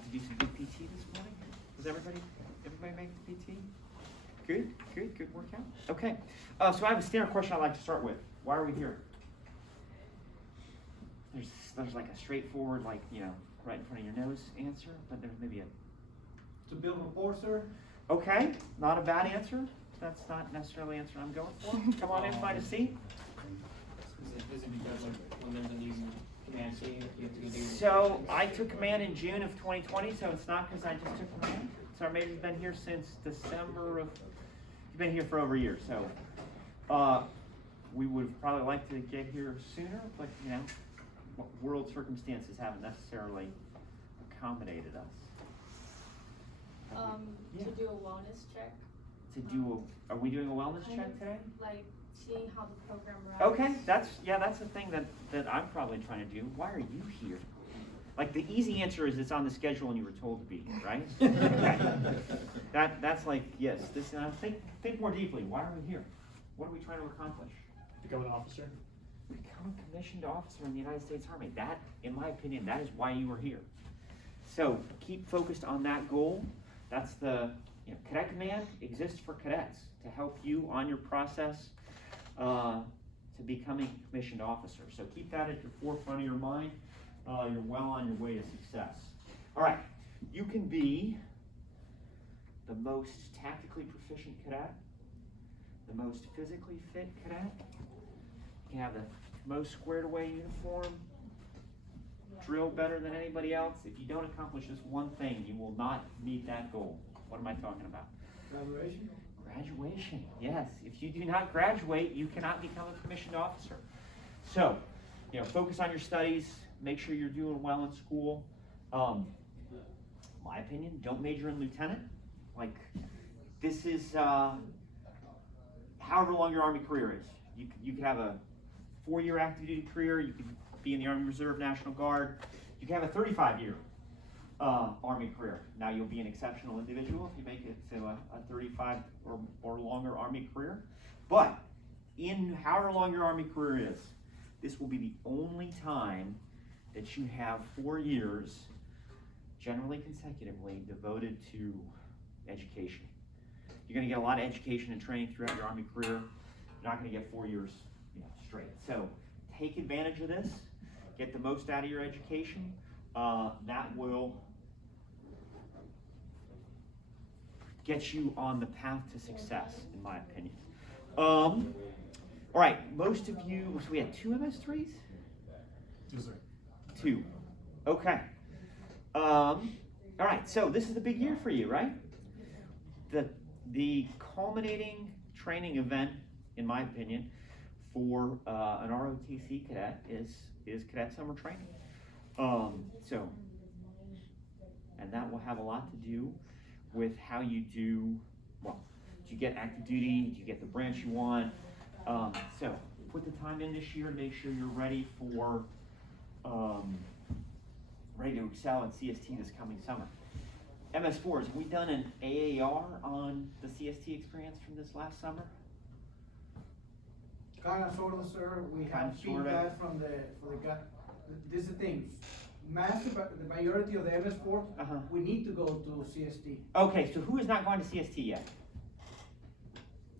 got to do some good PT this morning. Was everybody make the PT? Good workout. Okay, so I have a standard question I'd like to start with. Why are we here? There's like a straightforward, like, you know, right in front of your nose answer, but there's maybe a... To build rapport, sir. Okay, not a bad answer. That's not necessarily the answer I'm going for. Come on in, find a seat. Is it because when there's a new command team, you have to do... So I took command in June of 2020, so it's not because I just took command. Sergeant Major's been here since December of... You've been here for over a year, so we would have probably liked to get here sooner, but you know, world circumstances haven't necessarily accommodated us. To do a wellness check. Are we doing a wellness check today? Like seeing how the program runs. Okay, that's the thing that I'm probably trying to do. Why are you here? Like the easy answer is it's on the schedule and you were told to be here, right? Okay. That's like, yes, this, think more deeply. Why are we here? What are we trying to accomplish? Become an officer? Become a commissioned officer in the United States Army. That, in my opinion, that is why you are here. So keep focused on that goal. That's the, you know, Cadet Command exists for cadets to help you on your process to becoming a commissioned officer. So keep that at the forefront of your mind. You're well on your way to success. All right, you can be the most tactically proficient cadet, the most physically fit cadet. You can have the most squared away uniform, drill better than anybody else. If you don't accomplish this one thing, you will not meet that goal. What am I talking about? Graduation? Graduation, yes. If you do not graduate, you cannot become a commissioned officer. So, you know, focus on your studies, make sure you're doing well in school. My opinion, don't major in lieutenant. Like, this is however long your Army career is. You could have a 4-year active duty career, you could be in the Army Reserve National Guard, you can have a 35-year Army career. Now you'll be an exceptional individual if you make it to a 35 or longer Army career. But in however long your Army career is, this will be the only time that you have 4 years, generally consecutively, devoted to education. You're going to get a lot of education and training throughout your Army career. You're not going to get 4 years, you know, straight. So take advantage of this. Get the most out of your education. That will get you on the path to success, in my opinion. All right, most of you, so we had 2 MS3s? Yes, sir. 2. Okay. All right, so this is the big year for you, right? The culminating training event, in my opinion, for an ROTC cadet is cadet summer training. And that will have a lot to do with how you do, well, do you get active duty, do you get the branch you want? So put the time in this year and make sure you're ready for, ready to excel at CST this coming summer. MS4s, have we done an AAR on the CST experience from this last summer? Kind of, sort of, sir. We have feedback from the guy. This is the thing. The majority of the MS4, we need to go to CST. Okay, so who has not gone to CST yet?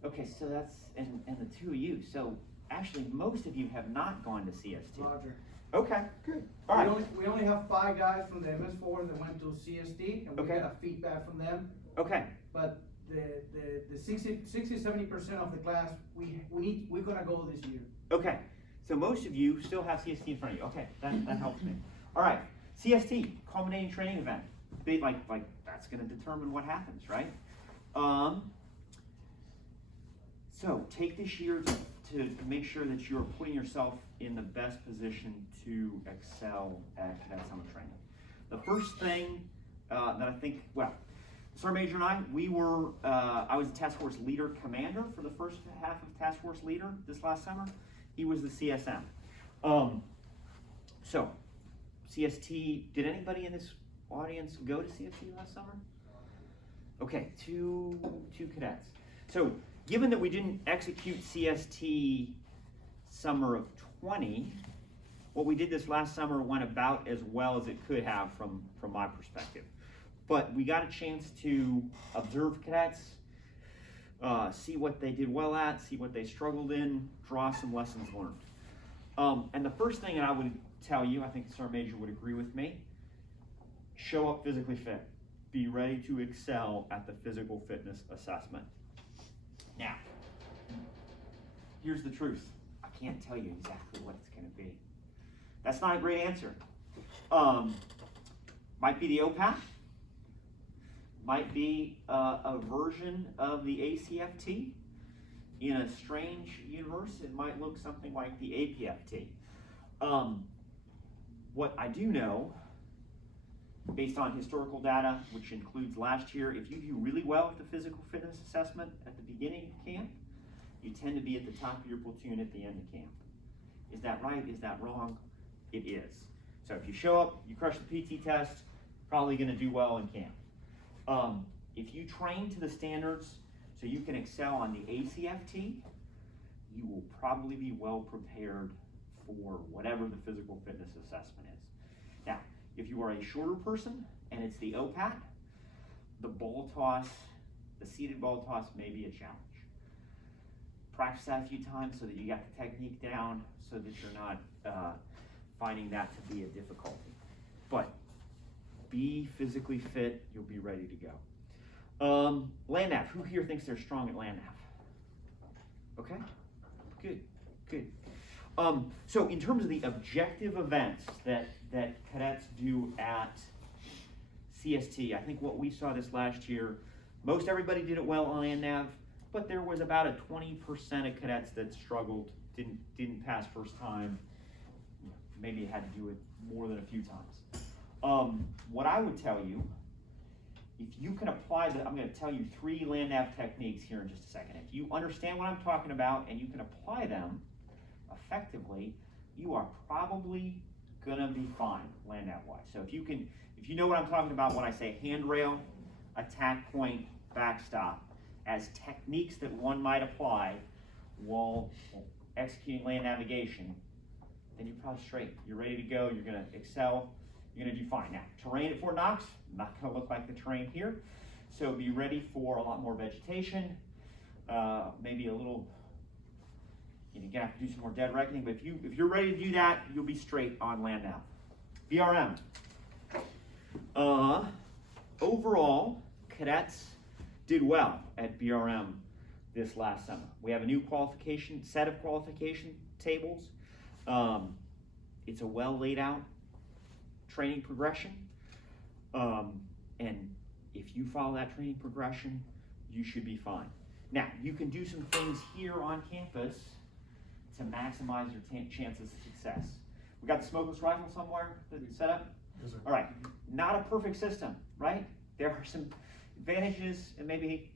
Okay, so that's, and the 2 of you. So actually, most of you have not gone to CST. Roger. Okay, good. All right. We only have 5 guys from the MS4 that went to CST, and we got a feedback from them. Okay. But the 60-70% of the class, we're gonna go this year. Okay, so most of you still have CST in front of you. Okay, that helps me. All right, CST, culminating training event. Big, like that's gonna determine what happens, right? So take this year to make sure that you're putting yourself in the best position to excel at cadet summer training. The first thing that I think, well, Sergeant Major and I, we were, I was a task force leader commander for the first half of task force leader this last summer. He was the CSM. So, CST, did anybody in this audience go to CST last summer? Okay, two cadets. So, given that we didn't execute CST summer of 20, what we did this last summer went about as well as it could have from my perspective. But we got a chance to observe cadets, see what they did well at, see what they struggled in, draw some lessons learned. And the first thing that I would tell you, I think the Sergeant Major would agree with me, show up physically fit. Be ready to excel at the physical fitness assessment. Now, here's the truth. I can't tell you exactly what it's going to be. That's not a great answer. Might be the OPAT. Might be a version of the ACFT. In a strange universe, it might look something like the APFT. What I do know, based on historical data, which includes last year, if you do really well with the physical fitness assessment at the beginning of camp, you tend to be at the top of your platoon at the end of camp. Is that right? Is that wrong? It is. So if you show up, you crush the PT test, probably going to do well in camp. If you train to the standards so you can excel on the ACFT, you will probably be well prepared for whatever the physical fitness assessment is. Now, if you are a shorter person and it's the OPAT, the ball toss, the seated ball toss may be a challenge. Practice that a few times so that you got the technique down, so that you're not finding that to be a difficulty. But be physically fit, you'll be ready to go. Land nav, who here thinks they're strong at land nav? Okay, good. So in terms of the objective events that cadets do at CST, I think what we saw this last year, most everybody did it well on land nav, but there was about a 20% of cadets that struggled, didn't pass first time, maybe had to do it more than a few times. What I would tell you, if you can apply I'm going to tell you 3 land nav techniques here in just a second. If you understand what I'm talking about and you can apply them effectively, you are probably gonna be fine land nav wise. So if you know what I'm talking about when I say handrail, attack point, backstop as techniques that one might apply while executing land navigation, then you're probably straight. You're ready to go. You're gonna excel. You're gonna do fine. Now, terrain at Fort Knox, not gonna look like the terrain here. So be ready for a lot more vegetation, maybe a little. You're gonna have to do some more dead reckoning, but if you're ready to do that, you'll be straight on land now. BRM. Overall, cadets did well at BRM this last summer. We have a new set of qualification tables. It's a well laid out training progression. And if you follow that training progression, you should be fine. Now, you can do some things here on campus to maximize your chances of success. We got the smokeless rifle somewhere that's set up? Yes, sir. All right, not a perfect system, right? There are some advantages and maybe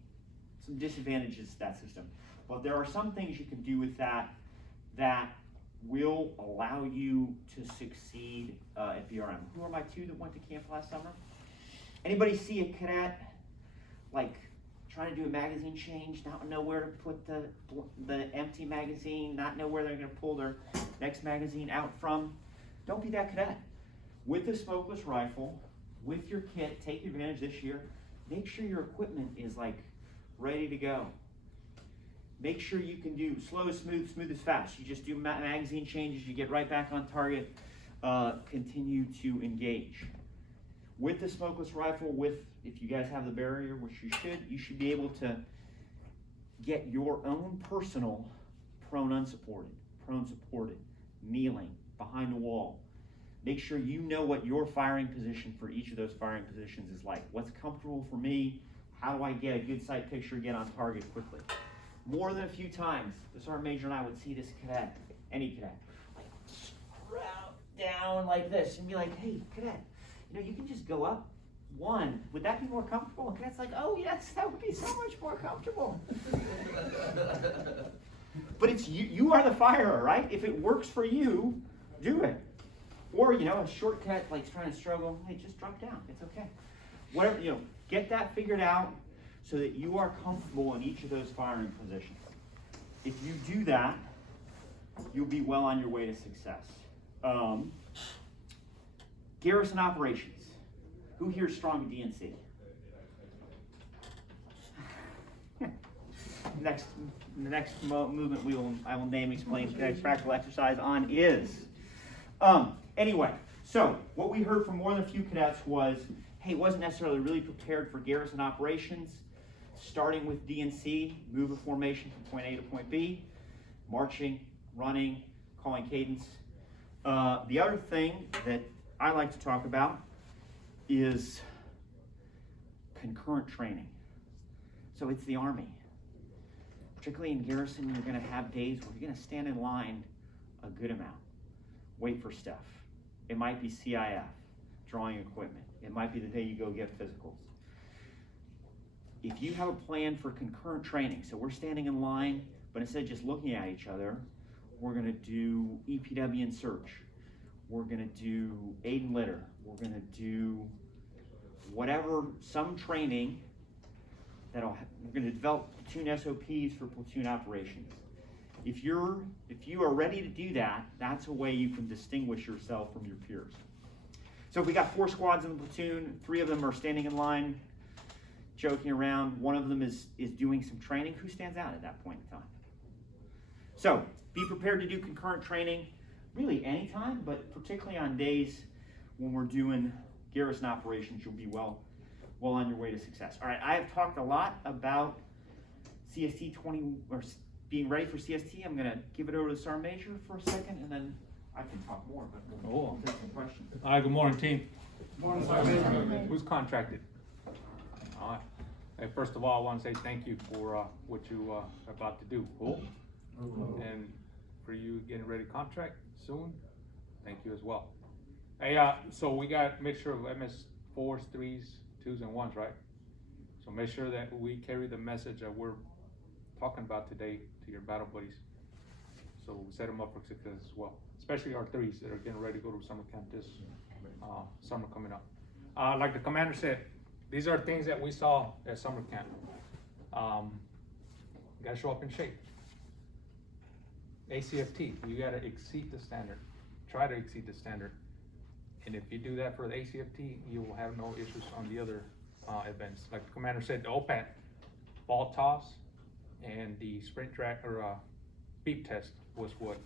some disadvantages to that system. But there are some things you can do with that will allow you to succeed at BRM. Who are my 2 that went to camp last summer? Anybody see a cadet like trying to do a magazine change, not know where to put the empty magazine, not know where they're going to pull their next magazine out from? Don't be that cadet. With the smokeless rifle, with your kit, take advantage this year. Make sure your equipment is like ready to go. Make sure you can do slow is smooth, smooth is fast. You just do magazine changes, you get right back on target, continue to engage. With the smokeless rifle, if you guys have the barrier, which you should be able to get your own personal prone unsupported, prone supported, kneeling, behind the wall. Make sure you know what your firing position for each of those firing positions is like. What's comfortable for me? How do I get a good sight picture, get on target quickly? More than a few times, the Sergeant Major and I would see this cadet, any cadet, like sprout down like this and be like, hey, cadet, you can just go up 1. Would that be more comfortable? And cadet's like, oh yes, that would be so much more comfortable. But it's you are the firer, right? If it works for you, do it. Or, a short cadet like trying to struggle, hey, just drop down. It's okay. Whatever, get that figured out so that you are comfortable in each of those firing positions. If you do that, you'll be well on your way to success. Garrison operations. Who here is strong at DNC? The next movement I will name, explain, practical exercise on is. Anyway, so what we heard from more than a few cadets was, hey, wasn't necessarily really prepared for garrison operations. Starting with DNC, move a formation from point A to point B, marching, running, calling cadence. The other thing that I like to talk about is concurrent training. So it's the Army. Particularly in garrison, you're going to have days where you're going to stand in line a good amount, wait for stuff. It might be CIF, drawing equipment. It might be the day you go get physicals. If you have a plan for concurrent training, so we're standing in line, but instead of just looking at each other, we're going to do EPW and search. We're going to do aid and litter. We're going to do whatever, some training we're going to develop platoon SOPs for platoon operations. If you are ready to do that, that's a way you can distinguish yourself from your peers. So if we got 4 squads in the platoon, 3 of them are standing in line, joking around, 1 of them is doing some training, who stands out at that point in time? So be prepared to do concurrent training, really anytime, but particularly on days when we're doing garrison operations, you'll be well on your way to success. All right, I have talked a lot about CST 20, or being ready for CST. I'm going to give it over to the Sergeant Major for a second, and then I can talk more, but we'll take some questions. All right, good morning, team. Good morning, Sergeant. Who's contracted? All right. Hey, first of all, I want to say thank you for what you are about to do. Cool. And for you getting ready to contract soon, thank you as well. Hey, so we got a mixture of MS4s, 3s, 2s, and 1s, right? So make sure that we carry the message that we're talking about today to your battle buddies. So we set them up for success as well, especially our 3s that are getting ready to go to summer camp this summer coming up. Like the commander said, these are things that we saw at summer camp. You gotta show up in shape. ACFT, you gotta exceed the standard. Try to exceed the standard. And if you do that for the ACFT, you will have no issues on the other events. Like the commander said, the OPAT, ball toss, and the sprint track or beep test was what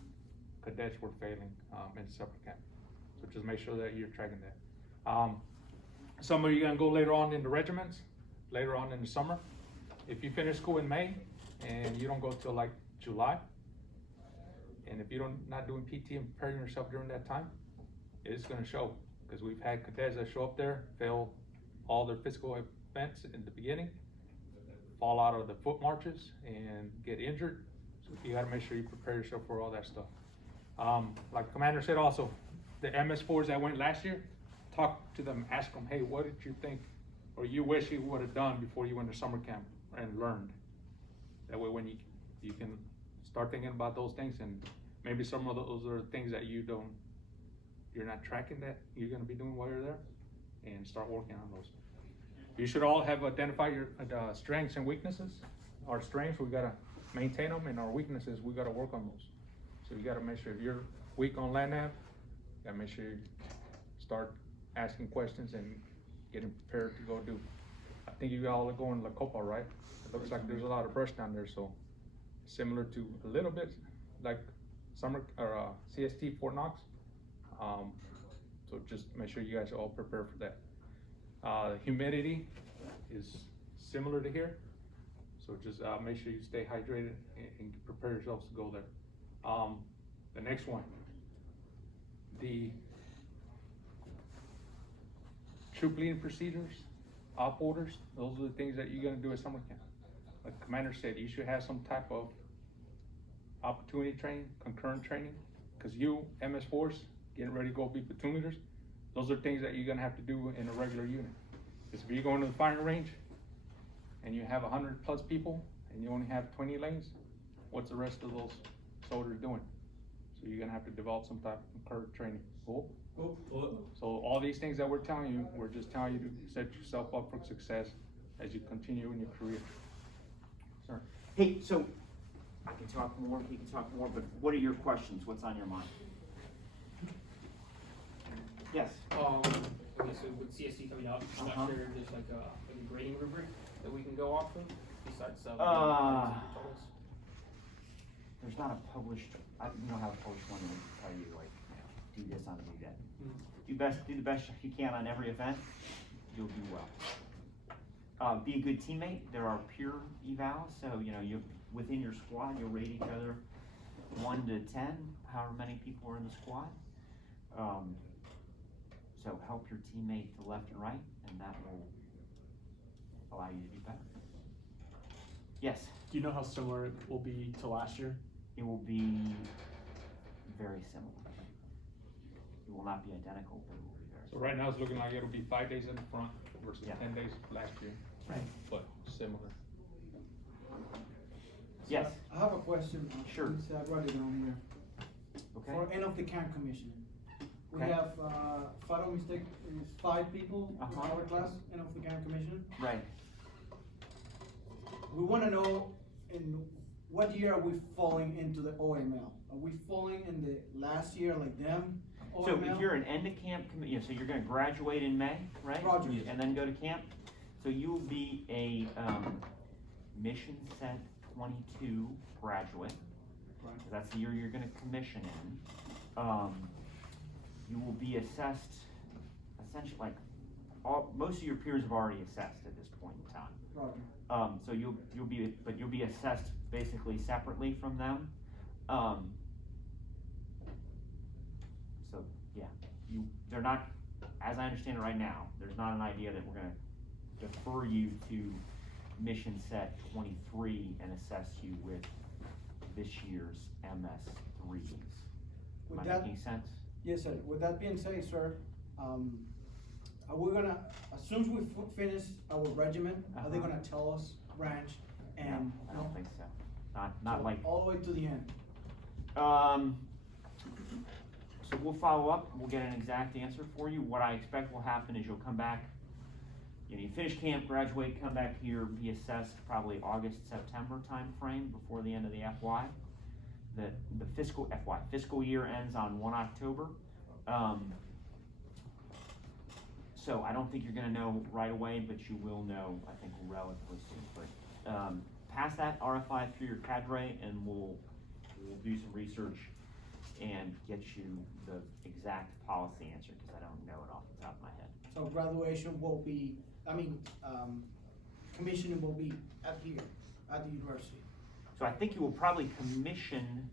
cadets were failing in summer camp. So just make sure that you're tracking that. Some of you are gonna go later on in the regiments, later on in the summer. If you finish school in May and you don't go till like July, and if you're not doing PT and preparing yourself during that time, it's gonna show, because we've had cadets that show up there, fail all their physical events in the beginning, fall out of the foot marches and get injured. So you gotta make sure you prepare yourself for all that stuff. Like the commander said also, the MS4s that went last year, talk to them, ask them, hey, what did you think, or you wish you would have done before you went to summer camp and learned? That way when you can start thinking about those things, and maybe some of those are things that you're not tracking that you're gonna be doing while you're there, and start working on those. You should all have identified your strengths and weaknesses. Our strengths, we gotta maintain them, and our weaknesses, we gotta work on those. So you gotta make sure if you're weak on land nav, you gotta make sure you start asking questions and getting prepared to go do. I think you all are going to La Copa, right? It looks like there's a lot of brush down there, so similar to a little bit like summer or CST Fort Knox. So just make sure you guys are all prepared for that. Humidity is similar to here, so just make sure you stay hydrated and prepare yourselves to go there. The next one, the troop leading procedures, op orders, those are the things that you're gonna do at summer camp. Like the commander said, you should have some type of opportunity training, concurrent training, because you, MS4s, getting ready to go be platoon leaders, those are things that you're gonna have to do in a regular unit. Because if you go into the firing range and you have 100+ people and you only have 20 lanes, what's the rest of those soldiers doing? So you're gonna have to develop some type of concurrent training. Cool? So all these things that we're telling you, we're just telling you to set yourself up for success as you continue in your career. Sir? Hey, so I can talk more, he can talk more, but what are your questions? What's on your mind? Yes. Okay, so with CST coming up, I'm Uh-huh. not sure if there's like a grading rubric that we can go off of besides, There's not a published, we don't have a published one that will tell you like, do this on a due day. Do the best you can on every event, you'll do well. Be a good teammate. There are peer evals, so you within your squad you'll rate each other 1 to 10, however many people are in the squad. So help your teammate to left and right, and that will allow you to do better. Yes. Do you know how similar it will be to last year? It will be very similar. It will not be identical, but it will be very So similar. right now it's looking like it'll be 5 days in the front versus Yeah. 10 days last year. Right. But similar. Yes. I have a question. Sure. Please, I wrote it down here. Okay. For end of the camp commission, we Okay. have, if I don't mistake, it's 5 people in Uh-huh. our class, end of the camp commission. Right. We wanna know in what year are we falling into the OML? Are we falling in the last year like them? So OML? if you're an end of camp so you're gonna graduate in May, right? Roger. And then go to camp. So you'll be a mission set 22 graduate. Right. 'Cause that's the year you're gonna commission in. You will be assessed, essentially, like, most of your peers have already assessed at this point in time. Roger. So you'll be assessed basically separately from them. So, yeah, they're not, as I understand it right now, there's not an idea that we're gonna defer you to mission set 23 and assess you with this year's MS3s. Am With I that- making sense? Yes, sir. With that being said, sir, are we gonna, as soon as we finish our regiment, are they Uh-huh. gonna tell us branch and? No, I don't think so. Not So like. all the way to the end? So we'll follow up, we'll get an exact answer for you. What I expect will happen is you'll come back, you finish camp, graduate, come back here, be assessed probably August, September timeframe before the end of the FY. The fiscal year ends on 1 October. So I don't think you're gonna know right away, but you will know, I think, relatively soon. But, pass that RFI through your cadre and we'll do some research and get you the exact policy answer, cause I don't know it off the top of my head. So graduation will be, commissioning will be at here, at the university. So I think you will probably commission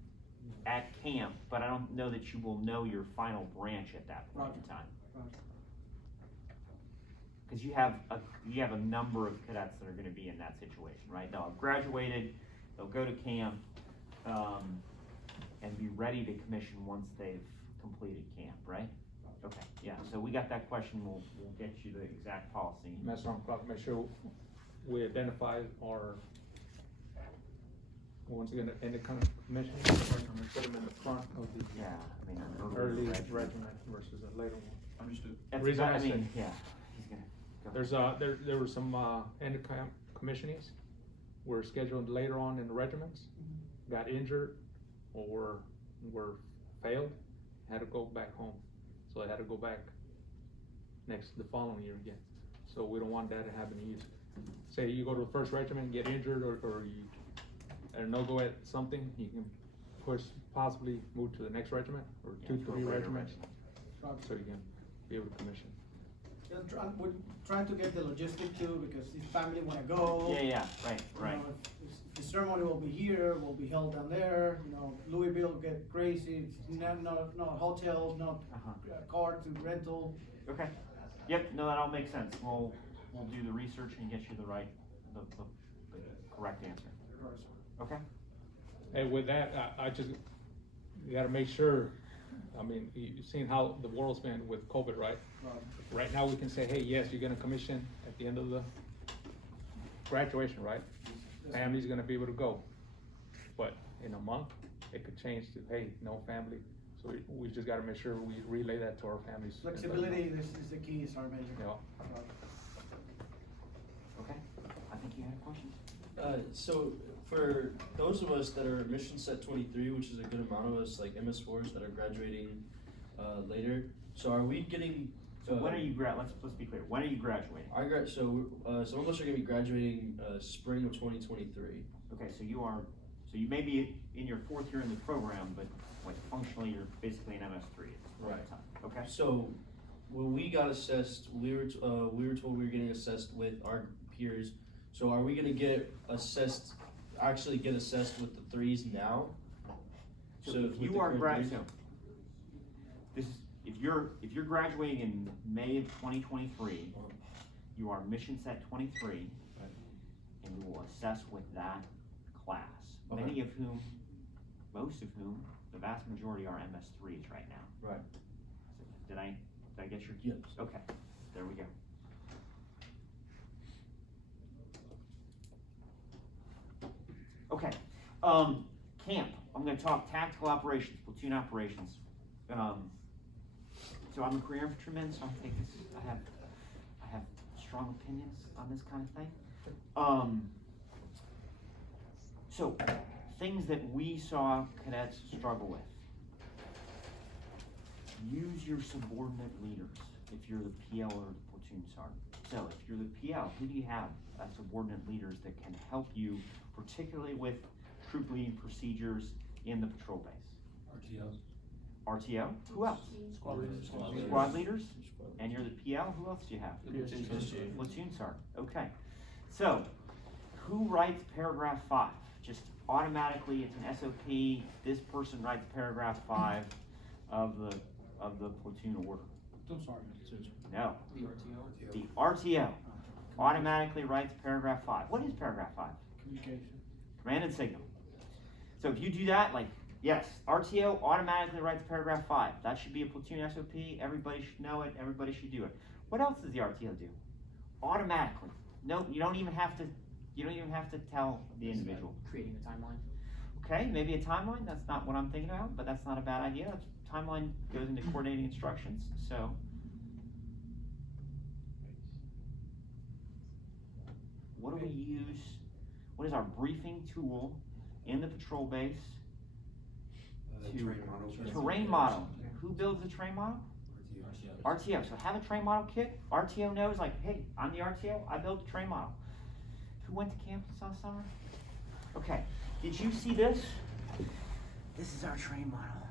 at camp, but I don't know that you will know your final branch at that point in time. Roger. Cause you have a number of cadets that are gonna be in that situation, right? They'll have graduated, they'll go to camp, and be ready to commission once they've completed camp, right? Okay, yeah, so we got that question, we'll get you the exact policy. That's on clock, make sure we identify our, once again, in the commission, put them in the front of the Yeah, I mean, an early regiment. regiment versus a later one. Understood. That's Reason about- I I mean, said- yeah, he's gonna go. There were some, end of camp commissionings were scheduled later on in the regiments, got injured or were failed, had to go back home. So they had to go back the following year again. So we don't want that to happen to you. Say you go to the first regiment, get injured, or you, a no-go at something, you can possibly move to the next regiment, or Yeah, 2, to a 3 greater regiments, Roger. so you can be able to commission. Yeah, we're trying to get the logistic too, because his family wanna go. Yeah, right, You right. know, if the ceremony will be here, will be held down there, Louisville will get crazy, no hotels, no Uh-huh. car to rental. Okay, yep, no, that all makes sense. We'll do the research and get you the correct answer. Okay? And with that, I just, you gotta make sure, I mean, you've seen how the world's been with COVID, right? Right now, we can say, hey, yes, you're gonna commission at the end of the graduation, right? Family's gonna be able to go. But in a month, it could change to, hey, no family. So we just gotta make sure we relay that to our families. Flexibility, this is the key, Sergeant Major. Yeah. Okay, I think you had a question? So for those of us that are mission set 23, which is a good amount of us, like MS4s that are graduating later, So are we getting? So when are you let's be clear, when are you graduating? Some of us are gonna be graduating, spring of 2023. Okay, so you may be in your 4th year in the program, but like functionally, you're basically an MS3 at this point in Right. time, okay? So, when we got assessed, we were told we were getting assessed with our peers. So are we gonna actually get assessed with the 3s now? So if with you the are current if you're graduating in May of 2023, you are mission set 23, and we will assess with that class. Okay. Most of whom, the vast majority are MS3s right now. Right. So did I get your? Yes. Okay, there we go. Okay, camp, I'm gonna talk tactical operations, platoon operations. So I'm a career infantryman, so I think I have strong opinions on this kind of thing. So, things that we saw cadets struggle with. Use your subordinate leaders if you're the PL or the platoon sergeant. So if you're the PL, who do you have as subordinate leaders that can help you, particularly with troop leading procedures in the patrol base? RTO? Who else? Squad leaders? And you're the PL? Who else do you have? Platoon sergeant. Okay. So, who writes paragraph 5? Just automatically, it's an SOP. This person writes paragraph 5 of the platoon order. No. The RTO? The RTO automatically writes paragraph 5. What is paragraph 5? Communication. Command and signal. So if you do that, like, yes, RTO automatically writes paragraph 5. That should be a platoon SOP. Everybody should know it. Everybody should do it. What else does the RTO do? Automatically. No, you don't even have to tell the individual. Creating a timeline. Okay, maybe a timeline. That's not what I'm thinking about, but that's not a bad idea. Timeline goes into coordinating instructions. So, what do we use? What is our briefing tool in the patrol base? Terrain model. Who builds the terrain model? RTO. So have a terrain model kit. RTO knows, like, hey, I'm the RTO. I built the terrain model. Who went to campus last summer? Okay. Did you see this? This is our terrain model.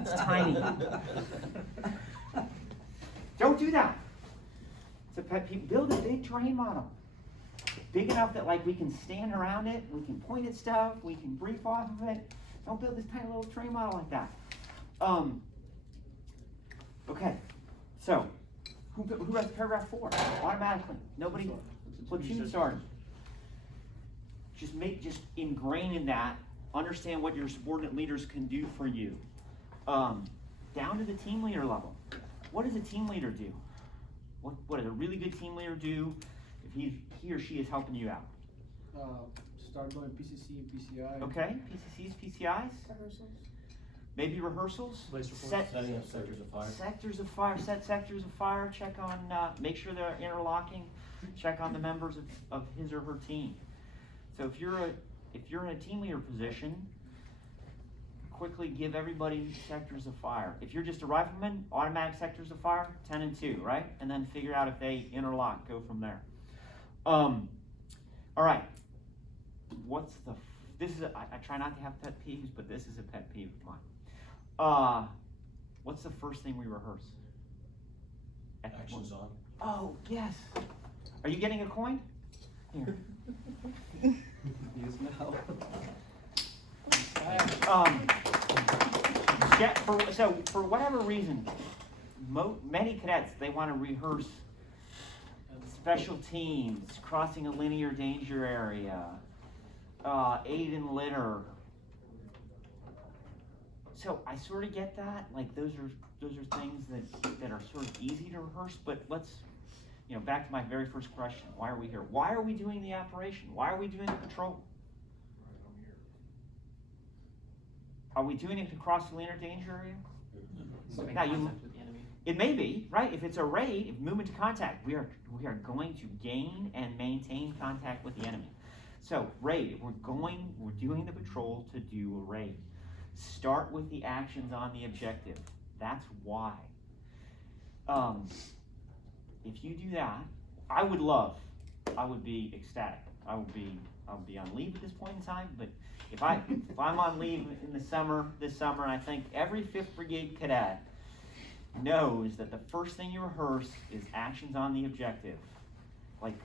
It's tiny. Don't do that. It's a pet peeve. Build a big terrain model. Big enough that like we can stand around it, we can point at stuff, we can brief off of it. Don't build this tiny little terrain model like that. Okay, so who has paragraph 4? Automatically. Nobody. Platoon sergeant. Just ingrain in that. Understand what your subordinate leaders can do for you. Down to the team leader level. What does a team leader do? What does a really good team leader do if he or she is helping you out? Start doing PCC and PCI. Okay, PCCs, PCIs. Rehearsals. Maybe rehearsals. Setting up sectors of fire. Sectors of fire. Set sectors of fire. Check on. Make sure they're interlocking. Check on the members of his or her team. So if you're in a team leader position, quickly give everybody sectors of fire. If you're just a rifleman, automatic sectors of fire, 10 and 2, right? And then figure out if they interlock. Go from there. All right. I try not to have pet peeves, but this is a pet peeve of mine. What's the first thing we rehearse? Actions on. Oh, yes. Are you getting a coin? Here. Yes, now. For whatever reason, many cadets, they want to rehearse special teams, crossing a linear danger area, aid in litter. So I sort of get that. Like those are things that are sort of easy to rehearse. But let's, back to my very first question: why are we here? Why are we doing the operation? Why are we doing the patrol? Are we doing it to cross the linear danger area? Now it may be, right? If it's a raid, if movement to contact, we are going to gain and maintain contact with the enemy. So raid, we're doing the patrol to do a raid. Start with the actions on the objective. That's why. If you do that, I would be ecstatic. I would be on leave at this point in time, but if I'm on leave in this summer, and I think every 5th Brigade cadet knows that the first thing you rehearse is actions on the objective. Like,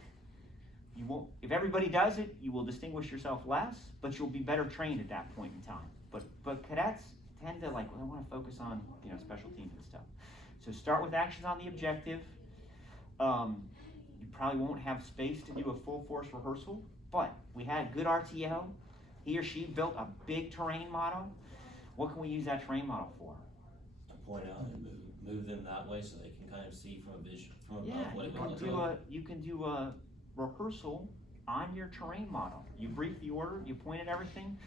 you won't, if everybody does it, you will distinguish yourself less, but you'll be better trained at that point in time. But cadets tend to like, well, they want to focus on, special teams and stuff. So start with actions on the objective. You probably won't have space to do a full force rehearsal, but we had a good RTO. He or she built a big terrain model. What can we use that terrain model for? To point out and move them that way so they can kind of see from a vision, from above Yeah, what it you looks can like. do a rehearsal on your terrain model. You brief the order, you point at everything.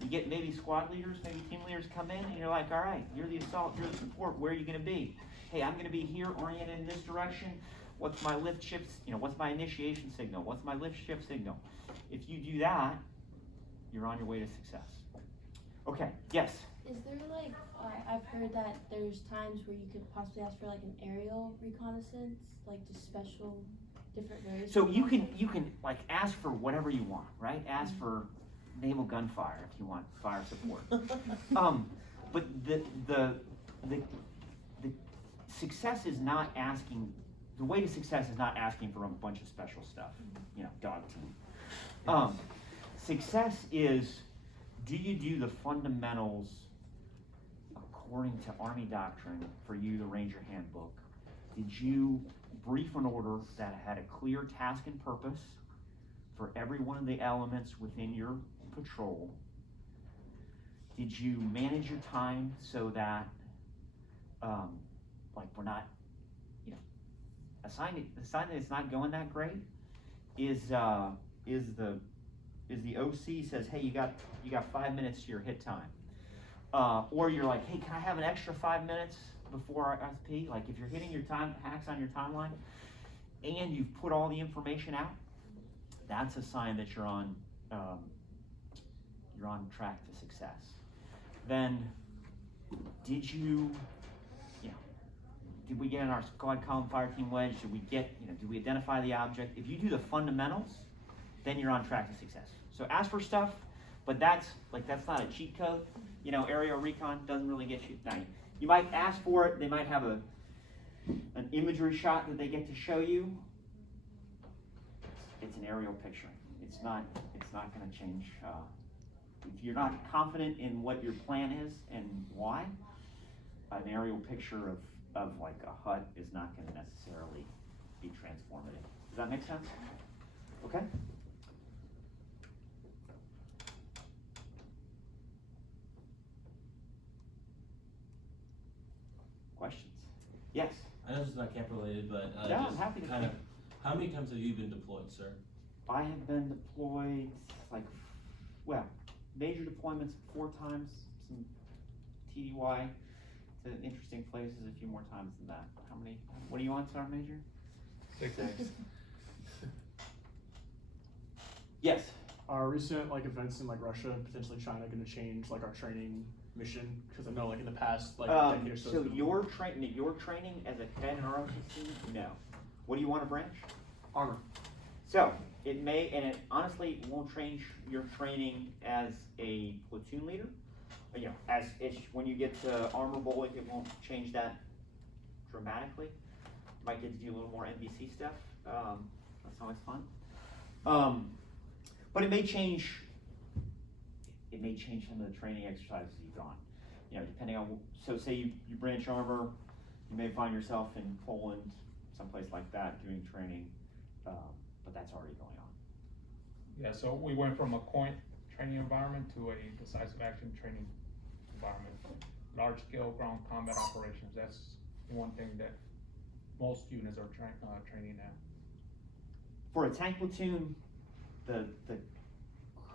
You get maybe squad leaders, maybe team leaders come in, and you're like, all right, you're the assault, you're the support, where are you gonna be? Hey, I'm gonna be here, oriented in this direction. What's my lift shift, what's my initiation signal? What's my lift shift signal? If you do that, you're on your way to success. Okay, yes? Is there like, I've heard that there's times where you could possibly ask for like an aerial reconnaissance, like just special, different ways. So you can like ask for whatever you want, right? Ask for naval gunfire if you want fire support. But the success is not asking, the way to success is not asking for a bunch of special stuff, dog team. Success is, do you do the fundamentals according to Army doctrine for you, the Ranger Handbook? Did you brief an order that had a clear task and purpose for every one of the elements within your patrol? Did you manage your time so that, like, we're not, assignment that's not going that great is the OC says, hey, you got 5 minutes to your hit time, or you're like, hey, can I have an extra 5 minutes before our SP? Like, if you're hitting your time hacks on your timeline and you've put all the information out, that's a sign that you're on track to success. Then, did we get in our squad column fire team wedge? Did we identify the object? If you do the fundamentals, then you're on track to success. So ask for stuff, but that's not a cheat code. Aerial recon doesn't really get you. Now, you might ask for it. They might have an imagery shot that they get to show you. It's an aerial picture. It's not going to change. If you're not confident in what your plan is and why, an aerial picture of like a hut is not going to necessarily be transformative. Does that make sense? Okay. Questions? Yes. I know this is not camp related, but Yeah, I'm just happy to kind of, speak. how many times have you been deployed, sir? I have been deployed major deployments 4 times, some TDY to interesting places a few more times than that. How many? What are you on, Sergeant Major? 6 days. Yes. Are recent events in Russia and potentially China going to change our training mission? Because I know in the past decade or so. So your training as a cadet in ROTC, no. What do you want to branch? Armor. So it may, and it honestly won't change your training as a platoon leader. When you get to armor bowling, it won't change that dramatically. Might get to do a little more NBC stuff. That's always fun. But it may change some of the training exercises you've gone. Depending on, so say you branch armor, you may find yourself in Poland, someplace like that, doing training, but that's already going on. Yeah, so we went from a COINT training environment to a decisive action training environment. Large scale ground combat operations, that's one thing that most units are training now. For a tank platoon, the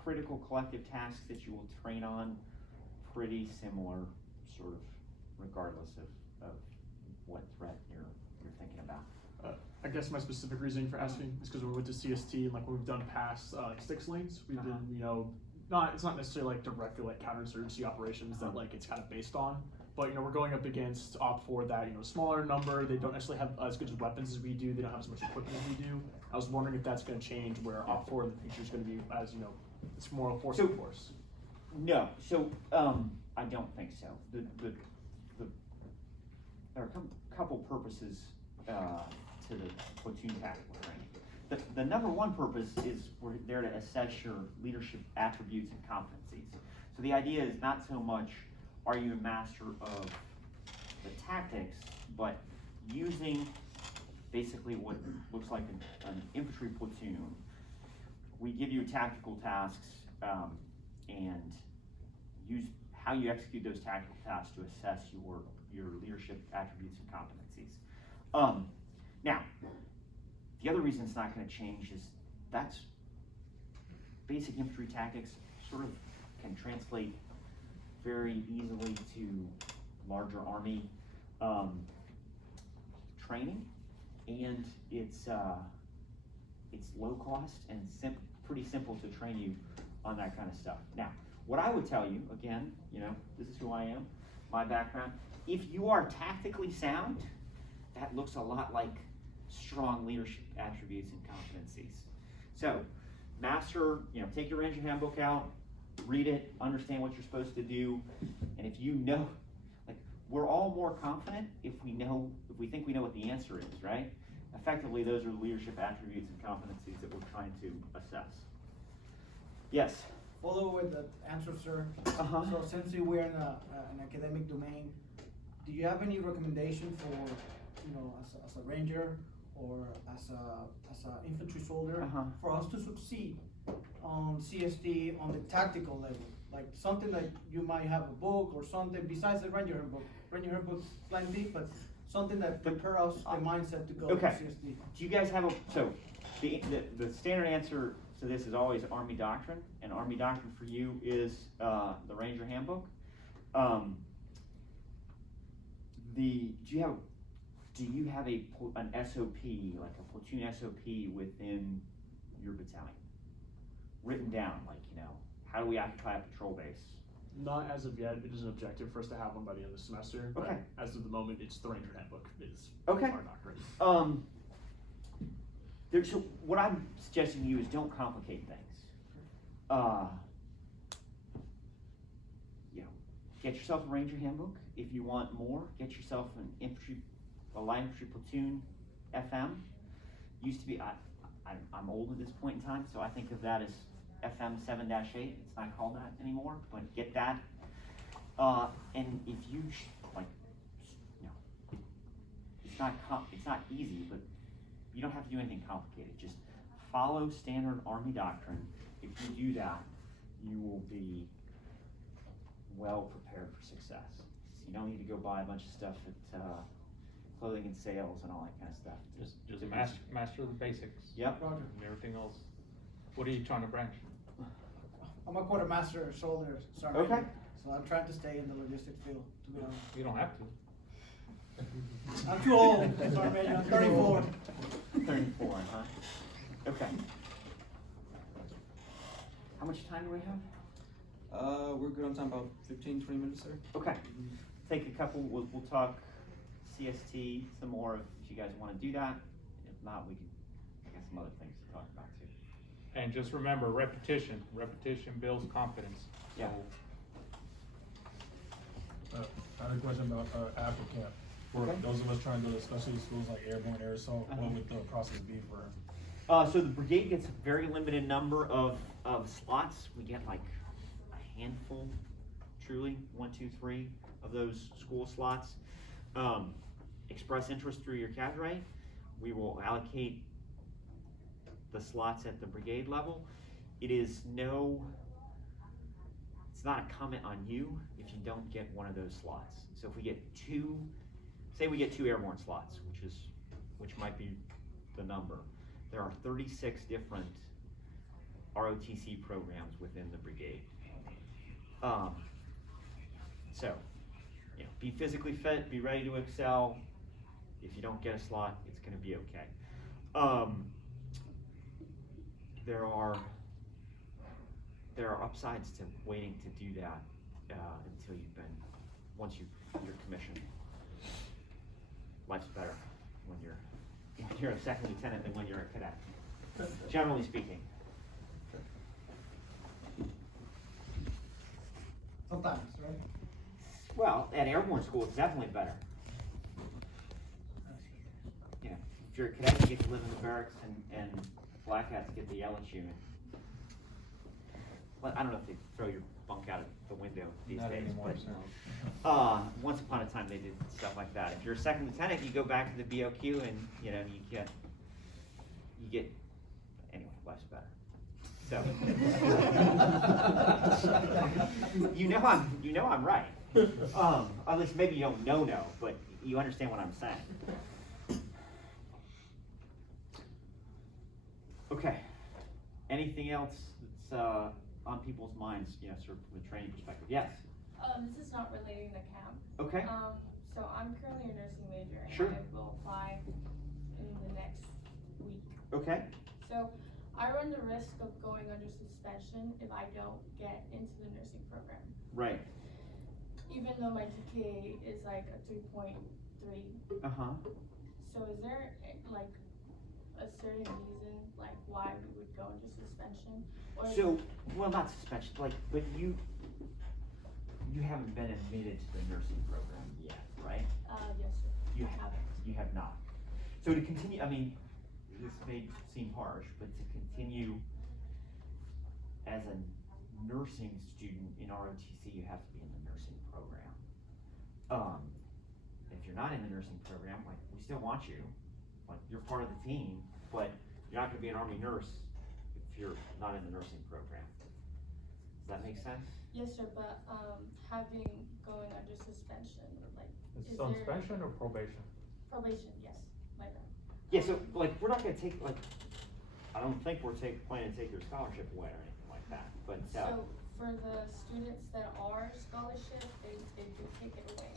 critical collective tasks that you will train on, pretty similar, sort of, regardless of what threat you're thinking about. I guess my specific reasoning for asking is because when we went to CST, when we've done past 6 lanes, we did, it's not necessarily directly counterinsurgency operations that it's kind of based on, but we're going up against OPT4 that smaller number. They don't necessarily have as good as weapons as we do. They don't have as much equipment as we do. I was wondering if that's going to change, where OPT4 in the future is going to be as it's more a force of force. No, so I don't think so. There are a couple purposes to the platoon tactical training. The number one purpose is we're there to assess your leadership attributes and competencies. So the idea is not so much are you a master of the tactics, but using basically what looks like an infantry platoon. We give you tactical tasks and use how you execute those tactical tasks to assess your leadership attributes and competencies. Now, the other reason it's not going to change is that's basic infantry tactics sort of can translate very easily to larger army training, and it's low cost and pretty simple to train you on that kind of stuff. Now, what I would tell you, again, this is who I am, my background. If you are tactically sound, that looks a lot like strong leadership attributes and competencies. So, master, take your Ranger handbook out, read it, understand what you're supposed to do, and if we're all more confident if we think we know what the answer is, right? Effectively, those are the leadership attributes and competencies that we're trying to assess. Yes? Follow with the answer, sir. Uh-huh. So since we're in an academic domain, do you have any recommendation for, as a ranger or as a infantry soldier, for us to succeed on CST on the tactical level? Like something that you might have a book or something besides the Ranger handbook. Ranger handbook's plenty, but something that prepare us the mindset to go to CST. Do you guys have the standard answer to this is always Army doctrine, and Army doctrine for you is the Ranger handbook. Do you have an SOP, like a platoon SOP within your battalion, written down, how do we occupy a patrol base? Not as of yet. It is an objective for us to have one by the end of the semester. Okay. But as of the moment, it's the Ranger handbook is Okay. our doctrine. So what I'm suggesting to you is don't complicate things. Get yourself a Ranger handbook. If you want more, get yourself a light infantry platoon FM. Used to be, I'm old at this point in time, so I think of that as FM 7-8. It's not called that anymore, but get that. And if you it's not easy, but you don't have to do anything complicated. Just follow standard Army doctrine. If you do that, you will be well prepared for success. You don't need to go buy a bunch of stuff at clothing and sales and all that kind of stuff. Just master the basics. Yep. Roger. And everything else. What are you trying to branch? I'm a quartermaster soldier, sergeant. Okay. So I'm trying to stay in the logistic field, to be honest. You don't have to. I'm too old, Sergeant. I'm 34. 34, huh? Okay. How much time do we have? We're good on time, about 15, 20 minutes, sir. Okay. Take a couple, we'll talk CST some more if you guys want to do that. If not, we can, I got some other things to talk about too. And just remember, repetition builds confidence. Yeah. I had a question about Afro Camp. For those of us trying to go to specialty schools like Airborne Air Assault, what would the process be for? So the brigade gets a very limited number of slots. We get like a handful, truly, 1, 2, 3 of those school slots. Express interest through your cadre. We will allocate the slots at the brigade level. It's not a comment on you if you don't get one of those slots. So if we get say we get 2 airborne slots, which might be the number. There are 36 different ROTC programs within the brigade. So, be physically fit, be ready to excel. If you don't get a slot, it's going to be okay. There are upsides to waiting to do that until you've been once you're commissioned. Life's better when you're a second lieutenant than when you're a cadet, generally speaking. Sometimes, right? Well, at airborne school, it's definitely better. You know, if you're a cadet, you get to live in the barracks, and black hats get to yell at you. Well, I don't know if they throw your bunk out of the window these Not days, anymore, but so. once upon a time they did stuff like that. If you're a second lieutenant, you go back to the BOQ, and you know you get anyway, life's better. So you know I'm right. At least maybe you don't know, but you understand what I'm saying. Okay. Anything else that's on people's minds, you know, sort of from a training perspective? Yes. This is not relating to camp. Okay. So I'm currently a nursing major, and Sure. I will apply in the next week. Okay. So I run the risk of going under suspension if I don't get into the nursing program. Right. Even though my GPA is like a 3.3. So is there like a certain reason like why we would go into suspension? Or So, well, not suspension, like, but you haven't been admitted to the nursing program yet, right? yes, sir. You I haven't. You have not. So to continue, I mean, this may seem harsh, but to continue as a nursing student in ROTC, you have to be in the nursing program. If you're not in the nursing program, like, we still want you, like, you're part of the team, but you're not gonna be an Army nurse if you're not in the nursing program. Does that make sense? Yes, sir, but going under suspension, like, It's is there suspension or probation? probation? Yes, my bad. Yeah, so, like, we're not gonna take, like, I don't think we're planning to take your scholarship away or anything like that, but, So for the students that are scholarship, they do take it away.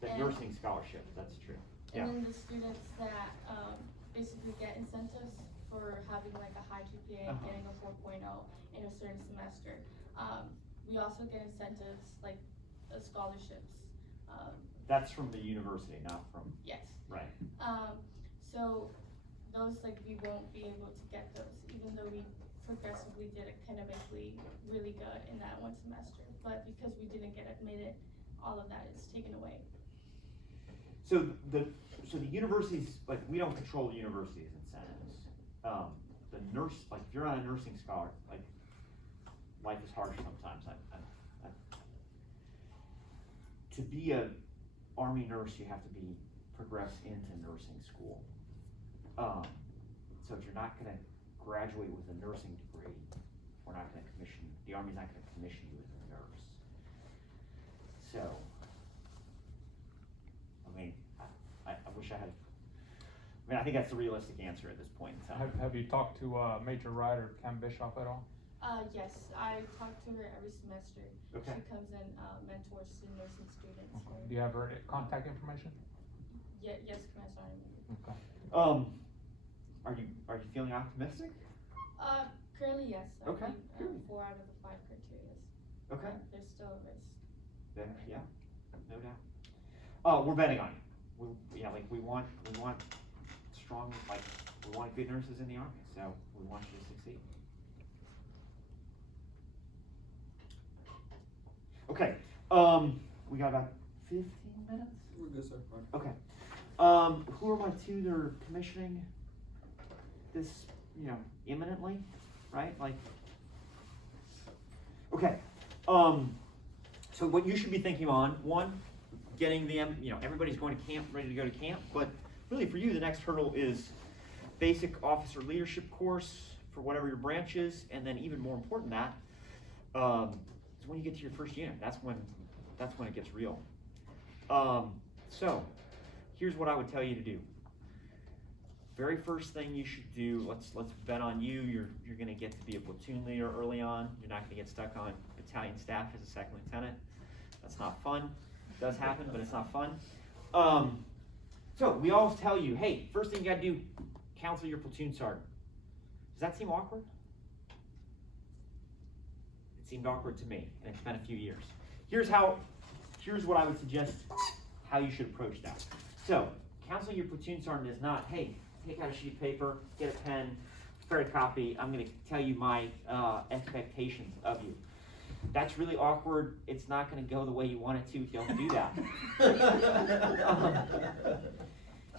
the and- nursing scholarship, that's true. Yeah. And then the students that basically get incentives for having like a high GPA, getting a 4.0 in a certain semester. We also get incentives like scholarships. That's from the university, not from, Yes. right. So those, like, we won't be able to get those, even though we progressively did academically really good in that one semester. But because we didn't get admitted, all of that is taken away. So the universities, like, we don't control the university's incentives. The nurse, like, if you're on a nursing scholar, like, life is harsh sometimes. To be a Army nurse, you have to be progressed into nursing school. So if you're not gonna graduate with a nursing degree, we're not gonna commission, the Army's not gonna commission you as a nurse. So, I mean, I wish I had, I mean, I think that's the realistic answer at this point in time. Have you talked to Major Wright or Cam Bischoff at all? Yes, I talk to her every semester. Okay. She comes and mentors the nursing students. Okay. Do you have her contact information? Yes, Commander Sergeant. Okay. Are you feeling optimistic? Currently, yes. Okay, I think, good. 4 out of the 5 criteria. Okay. There's still a risk. Yeah, no doubt. We're betting on you. We want strong, like, we want good nurses in the Army, so we want you to succeed. Okay, we got about 15 minutes? We're good, sir. Okay. Who are my two that are commissioning this, imminently, right? Like, okay. So what you should be thinking on, one, getting them, everybody's going to camp, ready to go to camp, but really for you, the next hurdle is basic officer leadership course for whatever your branch is, and then even more important than that, is when you get to your first unit. That's when it gets real. So here's what I would tell you to do. Very first thing you should do, let's bet on you. You're gonna get to be a platoon leader early on. You're not gonna get stuck on battalion staff as a second lieutenant. That's not fun. It does happen, but it's not fun. So we always tell you, hey, first thing you gotta do, counsel your platoon sergeant. Does that seem awkward? It seemed awkward to me, and it's been a few years. Here's how here's what I would suggest how you should approach that. So, counseling your platoon sergeant is not, hey, take out a sheet of paper, get a pen, prepare a copy, I'm gonna tell you my expectations of you. That's really awkward, it's not gonna go the way you want it to if you don't do that.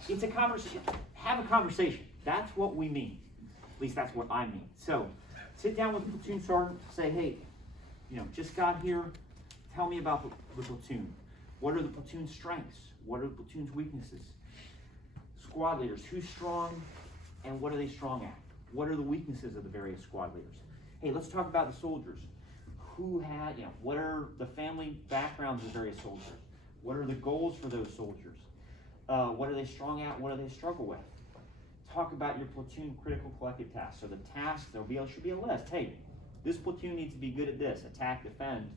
It's a conversation, have a conversation, that's what we mean. At least that's what I mean. So, sit down with the platoon sergeant, say, hey, you know, just got here, tell me about the platoon. What are the platoon's strengths? What are the platoon's weaknesses? Squad leaders, who's strong and what are they strong at? What are the weaknesses of the various squad leaders? Hey, let's talk about the soldiers. Who had, you know, what are the family backgrounds of various soldiers? What are the goals for those soldiers? What are they strong at? What do they struggle with? Talk about your platoon critical collective tasks. So the tasks, should be a list. Hey, this platoon needs to be good at this: attack, defend,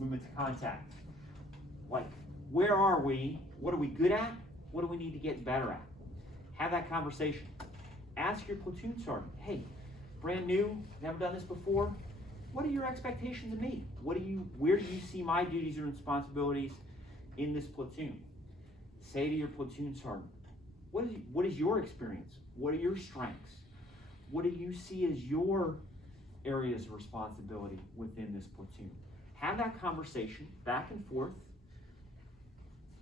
movement to contact. Like, where are we? What are we good at? What do we need to get better at? Have that conversation. Ask your platoon sergeant, hey, brand new, never done this before. What are your expectations of me? Where do you see my duties and responsibilities in this platoon? Say to your platoon sergeant, what is your experience? What are your strengths? What do you see as your areas of responsibility within this platoon? Have that conversation back and forth.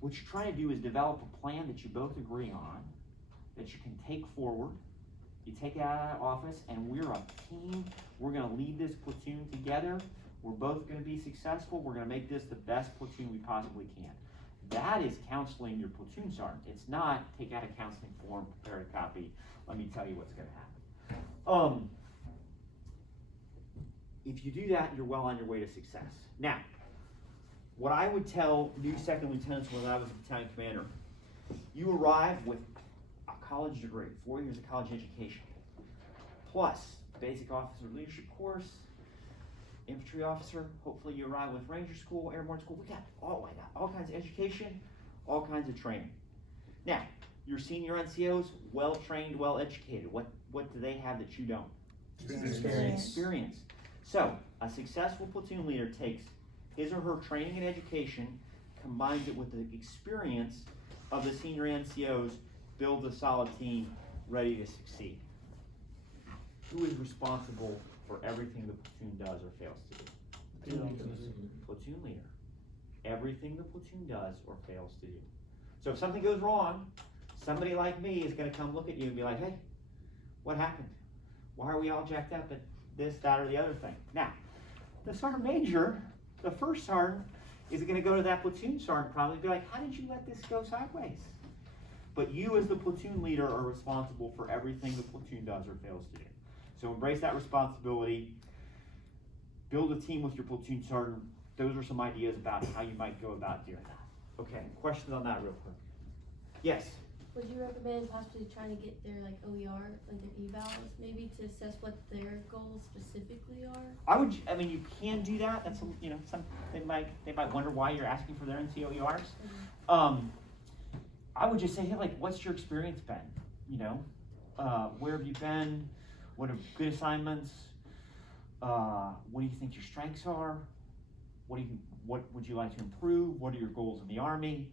What you're trying to do is develop a plan that you both agree on, that you can take forward. You take it out of that office, and we're a team. We're going to lead this platoon together. We're both going to be successful. We're going to make this the best platoon we possibly can. That is counseling your platoon sergeant. It's not take out a counseling form, prepare a copy, let me tell you what's going to happen. If you do that, you're well on your way to success. Now, what I would tell new second lieutenants when I was a battalion commander, you arrive with a college degree, 4 years of college education, plus basic officer leadership course, infantry officer, hopefully you arrive with Ranger School, Airborne School. We got all kinds of education, all kinds of training. Now, your senior NCOs, well trained, well educated. What do they have that you don't? Experience. So, a successful platoon leader takes his or her training and education, combines it with the experience of the senior NCOs, builds a solid team ready to succeed. Who is responsible for everything the platoon does or fails to do? Platoon leader. Everything the platoon does or fails to do. So if something goes wrong, somebody like me is going to come look at you and be like, hey, what happened? Why are we all jacked up at this, that, or the other thing? Now, the sergeant major, the first sergeant, is going to go to that platoon sergeant probably and be like, how did you let this go sideways? But you as the platoon leader are responsible for everything the platoon does or fails to do. So embrace that responsibility. Build a team with your platoon sergeant. Those are some ideas about how you might go about doing that. Okay, questions on that real quick? Yes? Would you recommend possibly trying to get their like OER, like their evals, maybe to assess what their goals specifically are? I mean, you can do that. That's, you know, they might wonder why you're asking for their NCOERs. Mm-hmm. I would just say, hey, like, what's your experience been? You know, where have you been? What are good assignments? What do you think your strengths are? What would you like to improve? What are your goals in the Army?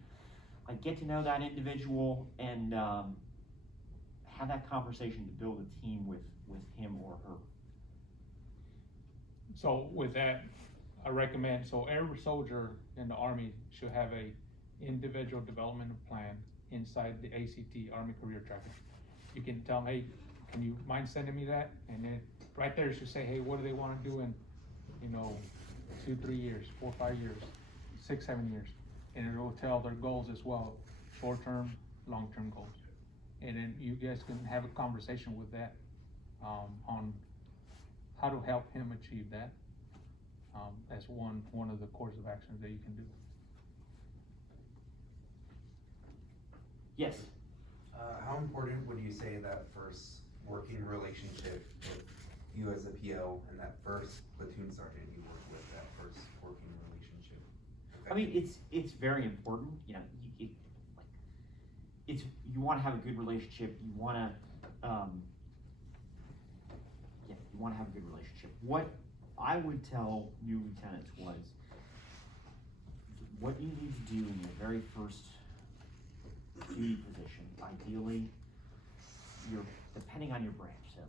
Like, get to know that individual and have that conversation to build a team with him or her. So with that, I recommend, so every soldier in the Army should have a individual development plan inside the ACT Army Career Tracker. You can tell them, hey, can you mind sending me that? And then right there, you should say, hey, what do they want to do in, 2, 3 years, 4, 5 years, 6, 7 years. And it will tell their goals as well, short-term, long-term goals. And then you guys can have a conversation with that on how to help him achieve that as one of the course of actions that you can do. Yes. How important would you say that first working relationship with you as a PO and that first platoon sergeant you work with, that first working relationship? I mean, it's very important. You know, you want to have a good relationship. You want to, you want to have a good relationship. What I would tell new lieutenants was what you need to do in your very first duty position, ideally, depending on your branch, so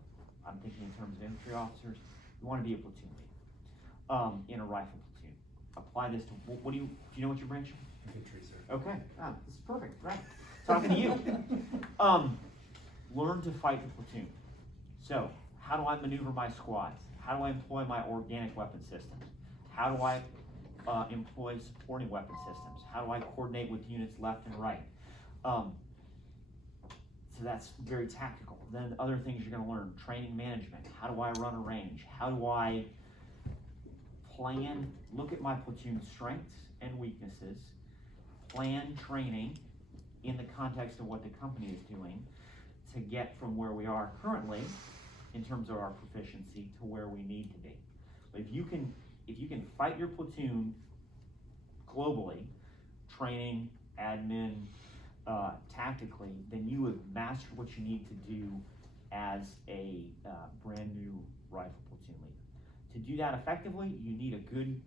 I'm thinking in terms of infantry officers, you wanna be a platoon leader, in a rifle platoon. Apply this to, do you know what your branch is? Infantry, sir. Okay, this is perfect, right? Talking to you. Learn to fight the platoon. So, how do I maneuver my squads? How do I employ my organic weapon systems? How do I employ supporting weapon systems? How do I coordinate with units left and right? So that's very tactical. Then other things you're gonna learn, training management. How do I run a range? How do I plan, look at my platoon strengths and weaknesses, plan training in the context of what the company is doing to get from where we are currently in terms of our proficiency to where we need to be. But if you can fight your platoon globally, training, admin, tactically, then you have mastered what you need to do as a brand new rifle platoon leader. To do that effectively, you need a good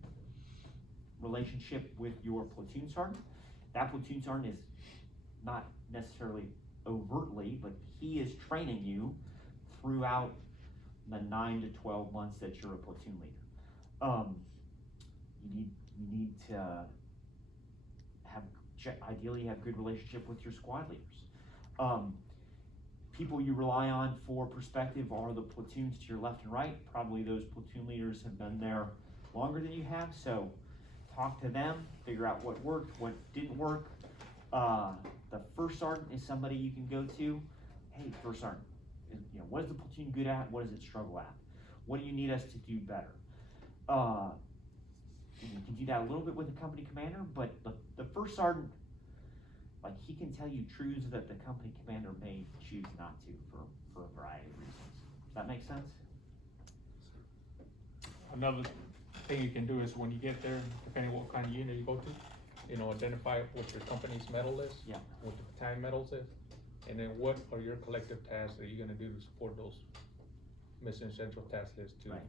relationship with your platoon sergeant. That platoon sergeant is not necessarily overtly, but he is training you throughout the 9 to 12 months that you're a platoon leader. You need to ideally have good relationship with your squad leaders. People you rely on for perspective are the platoons to your left and right. Probably those platoon leaders have been there longer than you have, so talk to them, figure out what worked, what didn't work. The first sergeant is somebody you can go to. Hey, first sergeant, what is the platoon good at? What does it struggle at? What do you need us to do better? You can do that a little bit with the company commander, but the first sergeant, he can tell you truths that the company commander may choose not to for a variety of reasons. Does that make sense? Another thing you can do is when you get there, depending what kind of unit you go to, identify what your company's medal is, Yeah. what your battalion medals is, and then what are your collective tasks that you're gonna do to support those mission essential task list too. Right.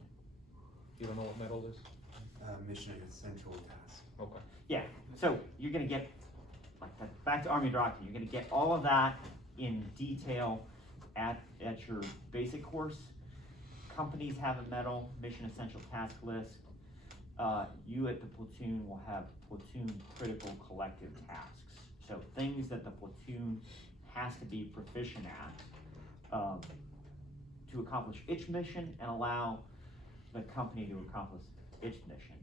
You don't know what medal is? Mission essential task. Okay. Yeah, so you're gonna get, back to Army Doctrine, you're gonna get all of that in detail at your basic course. Companies have a medal, mission essential task list. You at the platoon will have platoon critical collective tasks. So things that the platoon has to be proficient at to accomplish its mission and allow the company to accomplish its mission.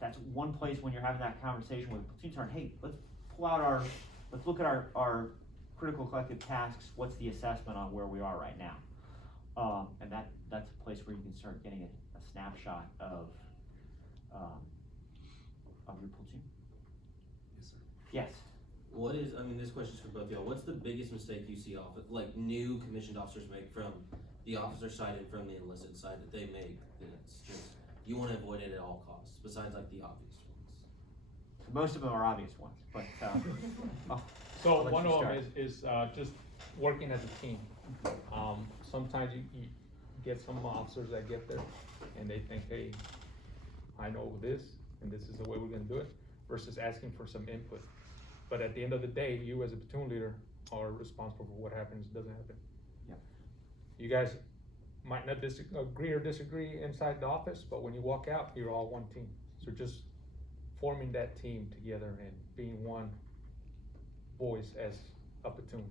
That's one place when you're having that conversation with the platoon sergeant, hey, let's look at our critical collective tasks, what's the assessment on where we are right now? And that's a place where you can start getting a snapshot of your platoon. Yes, sir. Yes. This question's for both of y'all. What's the biggest mistake you see new commissioned officers make from the officer side and from the enlisted side that they make that's just, you wanna avoid it at all costs, besides the obvious ones? Most of them are obvious ones, but, So I'll let one you of them start. is just working as a team. Sometimes you get some officers that get there and they think, hey, I know this and this is the way we're gonna do it, versus asking for some input. But at the end of the day, you as a platoon leader are responsible for what happens, doesn't happen. Yeah. You guys might not agree or disagree inside the office, but when you walk out, you're all one team. So just forming that team together and being one voice as a platoon.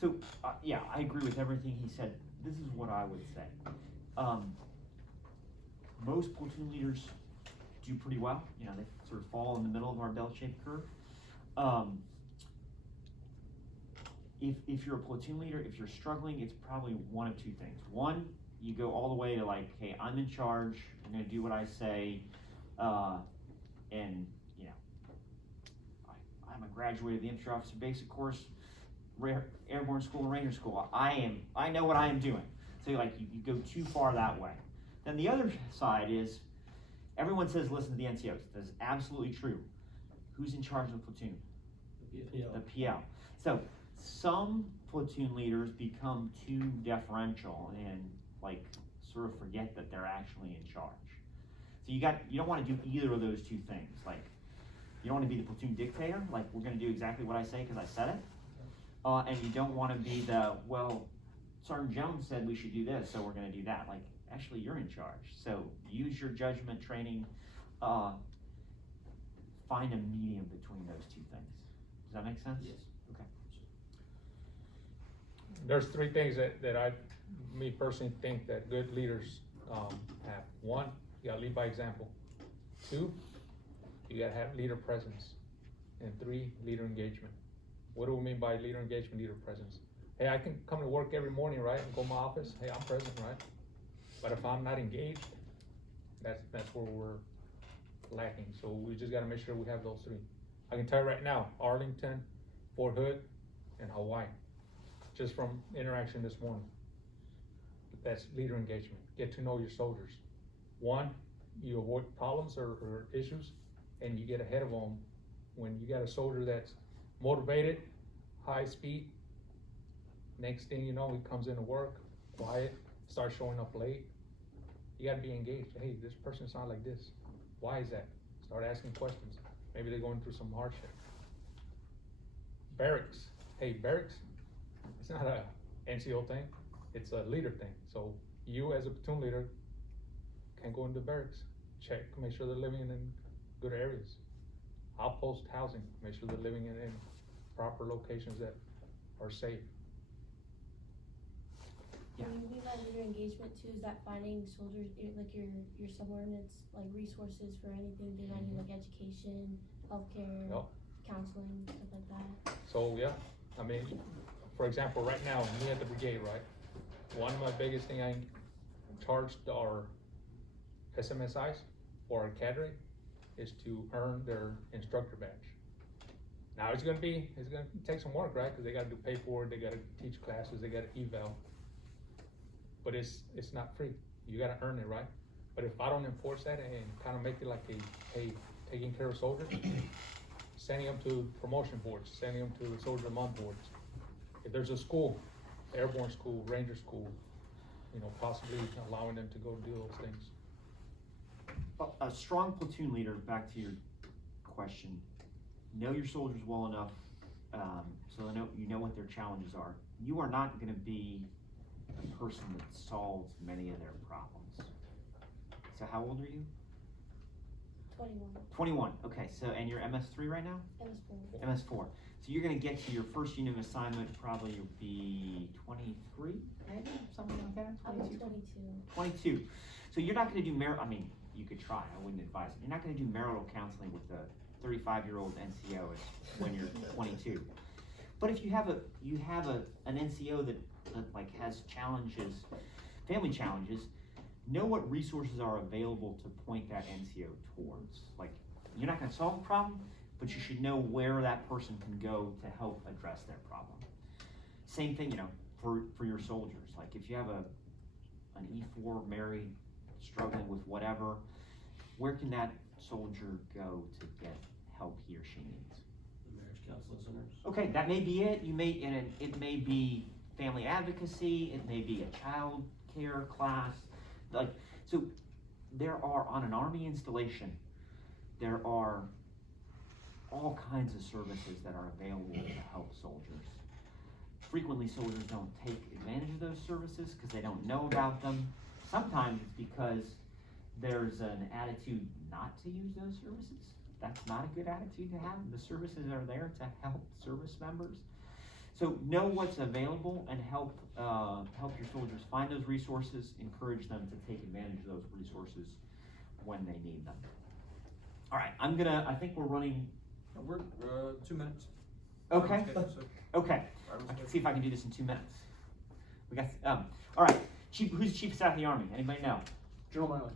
So, yeah, I agree with everything he said. This is what I would say. Most platoon leaders do pretty well. They sort of fall in the middle of our bell-shaped curve. If you're a platoon leader, if you're struggling, it's probably one of two things. One, you go all the way to hey, I'm in charge, I'm gonna do what I say, and I'm a graduate of the infantry officer basic course, airborne school and ranger school. I know what I am doing. So you go too far that way. Then the other side is, everyone says listen to the NCOs. That's absolutely true. Who's in charge of the platoon? The PL. So some platoon leaders become too deferential and sort of forget that they're actually in charge. So you don't want to do either of those two things. You don't wanna be the platoon dictator, like, we're gonna do exactly what I say because I said it. And you don't wanna be the, well, Sergeant Jones said we should do this, so we're gonna do that. Like, actually, you're in charge. So use your judgment training, find a medium between those two things. Does that make sense? Yes. Okay. There's three things that me personally think that good leaders, have. One, you gotta lead by example. Two, you gotta have leader presence. And three, leader engagement. What do we mean by leader engagement, leader presence? Hey, I can come to work every morning, right, and go to my office, hey, I'm present, right? But if I'm not engaged, that's where we're lacking. So we just gotta make sure we have those three. I can tell you right now, Arlington, Fort Hood, and Hawaii, just from interaction this morning. That's leader engagement. Get to know your soldiers. One, you avoid problems or issues, and you get ahead of them. When you got a soldier that's motivated, high speed, next thing you know, he comes into work, quiet, starts showing up late. You gotta be engaged. Hey, this person's not like this. Why is that? Start asking questions. Maybe they're going through some hardship. Barracks. Hey, barracks, it's not a NCO thing, it's a leader thing. So you as a platoon leader can go into barracks, check, make sure they're living in good areas. Outpost housing, make sure they're living in proper locations that are safe. Yeah. When you mean by leader engagement too, is that finding soldiers, like your subordinates, like resources for anything they might need, like education, healthcare, Yep. counseling, stuff like that? So yeah, I mean, for example, right now, me at the brigade, right? One of my biggest thing I charged our SMSIs or our cadre is to earn their instructor badge. Now it's gonna take some work, right? Cause they gotta do paperwork, they gotta teach classes, they gotta eval. But it's not free. You gotta earn it, right? But if I don't enforce that and kind of make it like hey, taking care of soldiers, sending them to promotion boards, sending them to soldier month boards. If there's a school, airborne school, ranger school, possibly allowing them to go do those things. A strong platoon leader, back to your question, know your soldiers well enough, so you know what their challenges are. You are not gonna be a person that solves many of their problems. So how old are you? 21. 21, okay, so, and you're MS3 right now? MS4. MS4. So you're gonna get to your first unit of assignment, probably you'll be 23, maybe, something like that? I'm 22? 22. 22. So you're not gonna do you could try, I wouldn't advise it. You're not gonna do marital counseling with a 35-year-old NCO when you're 22. But if you have an NCO that like has challenges, family challenges, know what resources are available to point that NCO towards. Like, you're not gonna solve a problem, but you should know where that person can go to help address their problem. Same thing, for your soldiers. Like, if you have an E4 married, struggling with whatever, where can that soldier go to get help he or she needs? The marriage counseling centers. Okay, that may be it. It may be family advocacy, it may be a child care class. Like, so there are, on an Army installation, there are all kinds of services that are available to help soldiers. Frequently, soldiers don't take advantage of those services because they don't know about them. Sometimes it's because there's an attitude not to use those services. That's not a good attitude to have. The services are there to help service members. So know what's available and help your soldiers find those resources, encourage them to take advantage of those resources when they need them. All right, I think we're running. We're 2 minutes. Okay, okay. I can see if I can do this in 2 minutes. We got, all right, who's Chief of Staff of the Army? Anybody know? General Miley.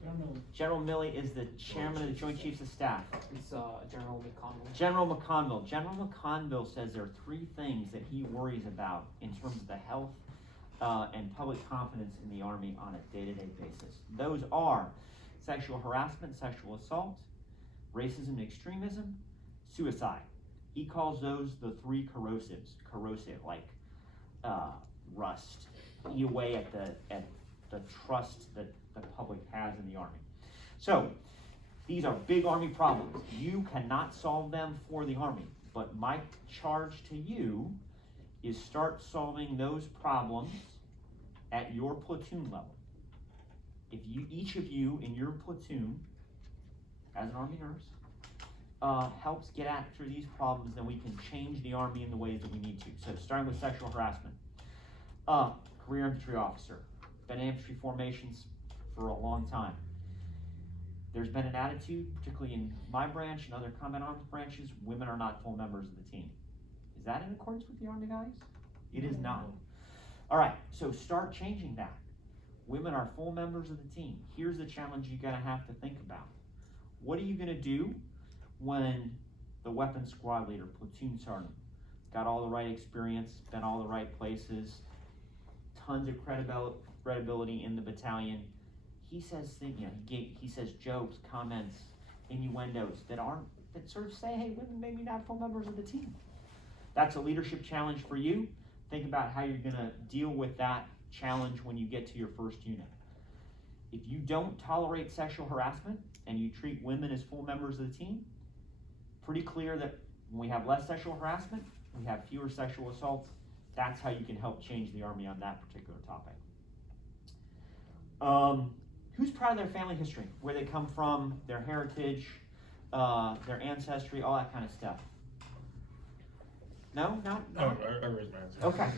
General Milley is the chairman of the Joint Chiefs of Staff. It's General McConnell. General McConville. General McConville says there are 3 things that he worries about in terms of the health and public confidence in the Army on a day-to-day basis. Those are sexual harassment, sexual assault, racism and extremism, suicide. He calls those the 3 corrosives. Corrosive, like rust. Eat away at the trust that the public has in the Army. So, These are big Army problems. You cannot solve them for the Army, but my charge to you is start solving those problems at your platoon level. If you, each of you in your platoon, as an Army nurse, helps get after these problems, then we can change the Army in the ways that we need to. So starting with sexual harassment. Career infantry officer, been in infantry formations for a long time. There's been an attitude, particularly in my branch and other combat arms branches, women are not full members of the team. Is that in accordance with the Army guys? It is not. All right, so start changing that. Women are full members of the team. Here's the challenge you're gonna have to think about. What are you gonna do when the weapons squad leader, platoon sergeant, got all the right experience, been all the right places, tons of credibility in the battalion? He says things, you know, he says jokes, comments, innuendos that sort of say, hey, women maybe not full members of the team. That's a leadership challenge for you. Think about how you're gonna deal with that challenge when you get to your first unit. If you don't tolerate sexual harassment and you treat women as full members of the team, pretty clear that when we have less sexual harassment, we have fewer sexual assaults. That's how you can help change the Army on that particular topic. Who's proud of their family history, where they come from, their heritage, their ancestry, all that kind of stuff? No, not. No, I raised my hand. Okay,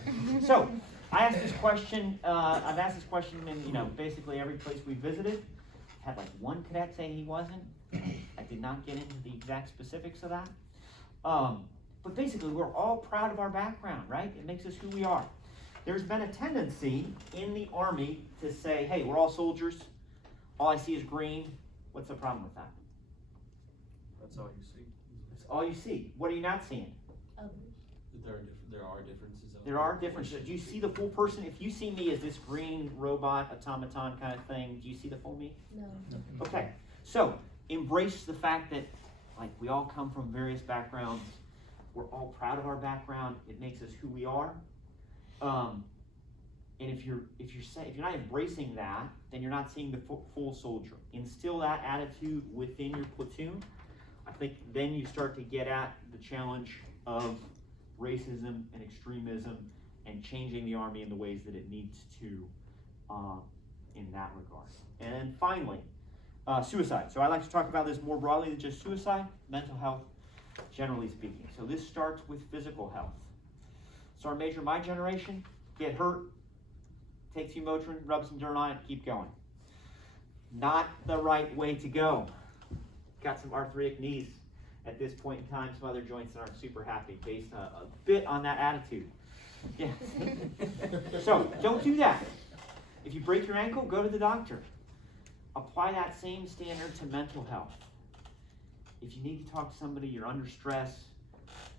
so I asked this question. I've asked this question in basically every place we visited. Had like one cadet say he wasn't. I did not get into the exact specifics of that. But basically, we're all proud of our background, right? It makes us who we are. There's been a tendency in the Army to say, hey, we're all soldiers. All I see is green. What's the problem with that? That's all you see. That's all you see. What are you not seeing? There are differences. There are differences. Do you see the full person? If you see me as this green robot, automaton kind of thing, do you see the full me? No. Okay. So embrace the fact that, like, we all come from various backgrounds. We're all proud of our background. It makes us who we are. And if you're not embracing that, then you're not seeing the full soldier. Instill that attitude within your platoon. I think then you start to get at the challenge of racism and extremism and changing the Army in the ways that it needs to in that regard. And then finally, suicide. So I like to talk about this more broadly than just suicide, mental health, generally speaking. So this starts with physical health. Sergeant Major, my generation, get hurt, take some Motrin, rub some dirt on it, keep going. Not the right way to go. Got some arthritic knees at this point in time. Some other joints that aren't super happy based a bit on that attitude. Yeah. So don't do that. If you break your ankle, go to the doctor. Apply that same standard to mental health. If you need to talk to somebody, you're under stress,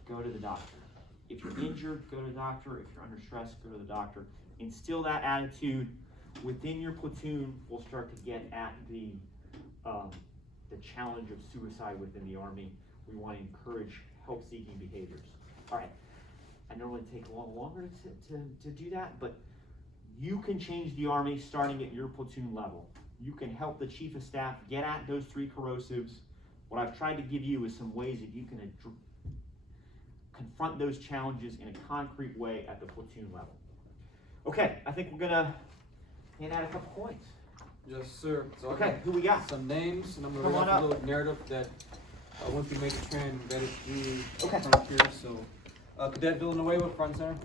go to the doctor. If you're injured, go to the doctor. If you're under stress, go to the doctor. Instill that attitude within your platoon. We'll start to get at the challenge of suicide within the Army. We want to encourage help-seeking behaviors. All right, I normally take a lot longer to do that, but you can change the Army starting at your platoon level. You can help the Chief of Staff get at those three corrosives. What I've tried to give you is some ways that you can confront those challenges in a concrete way at the platoon level. Okay, I think we're gonna hand out a couple points. Yes, sir. So Okay, who we got? some names, and I'm Come gonna on read off up. a little narrative that once we make the trend, vetted through Okay. front here. So, Cadet Villanueva, front center.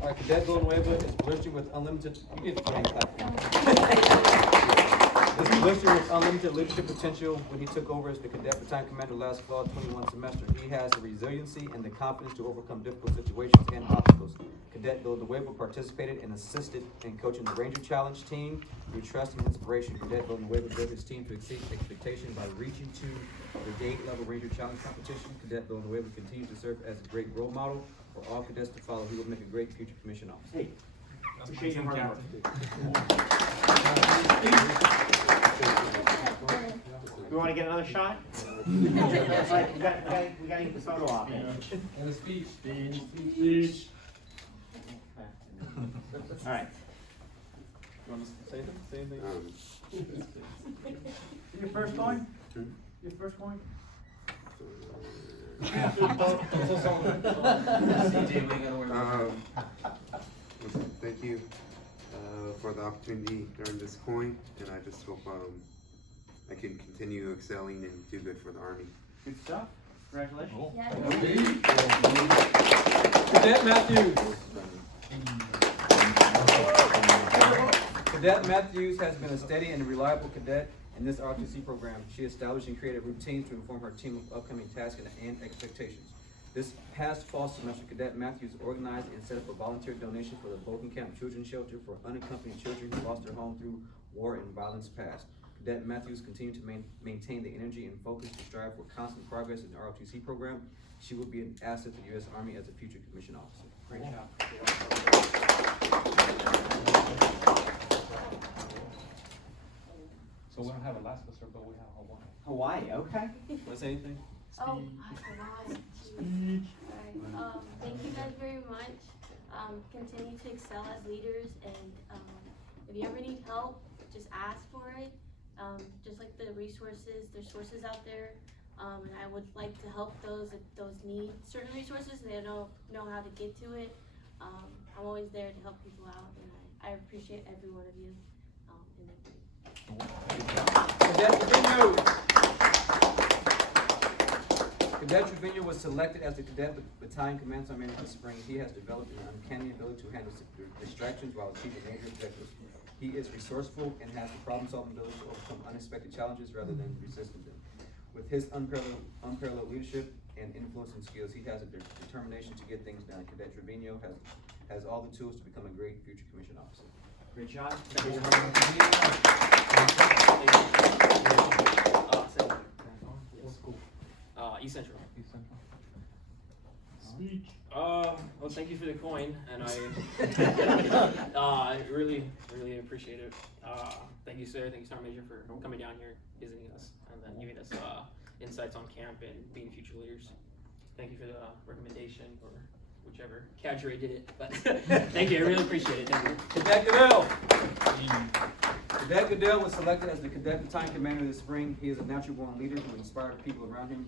All right, Cadet Villanueva is blistering with unlimited. You get Is blistering with unlimited leadership potential when he took over as the cadet battalion commander last fall, 21 semester. He has the resiliency and the confidence to overcome difficult situations and obstacles. Cadet Villanueva participated and assisted in coaching the Ranger Challenge team. Through trust and inspiration, Cadet Villanueva built his team to exceed expectations by reaching to brigade-level Ranger Challenge competition. Cadet Villanueva continues to serve as a great role model for all cadets to follow. He will make a great future commission officer. Hey, appreciate your hard work. We want to get another shot? We got to get the photo op. And a speech. All right. wanna say anything? Your first coin? Your first coin? CJ, we gotta work. Listen, thank you, for the opportunity during this coin, and I just hope, I can continue excelling and do good for the Army. Good stuff. Congratulations. Yeah. Cadet Matthews. Cadet Matthews has been a steady and reliable cadet in this ROTC program. She established and created routines to inform her team of upcoming tasks and expectations. This past fall semester, Cadet Matthews organized and set up a volunteer donation for the Camp Children's Shelter for unaccompanied children who lost their home through war and violence past. Cadet Matthews continued to maintain the energy and focus to strive for constant progress in the ROTC program. She will be an asset to the U.S. Army as a future commissioned officer. Great job. So we don't have Alaska, but we have Hawaii. Hawaii, okay. Want to say anything? Oh, I forgot. Alright, thank you guys very much. Continue to excel as leaders, and if you ever need help, just ask for it. Just like the resources, there's sources out there, and I would like to help those if those need certain resources and they don't know how to get to it. I'm always there to help people out, and I appreciate every one of you. Cadet Trevino. Cadet Trevino was selected as the Cadet Battalion Command Sergeant Major this spring. He has developed an uncanny ability to handle distractions while achieving major objectives. He is resourceful and has the problem-solving ability to overcome unexpected challenges rather than resisting them. With his unparalleled leadership and influencing skills, he has a determination to get things done. Cadet Trevino has all the tools to become a great future commissioned officer. Great job. East Central. East Central. Well, thank you for the coin, and I really appreciate it. Thank you, sir. Thank you, Sergeant Major, for coming down here, visiting us, and then giving us insights on camp and being future leaders. Thank you for the recommendation, or whichever cadre did it. But thank you. I really appreciate it. Thank you. Cadet Goodell. Cadet Goodell was selected as the Cadet Battalion Commander this spring. He is a natural-born leader who inspires people around him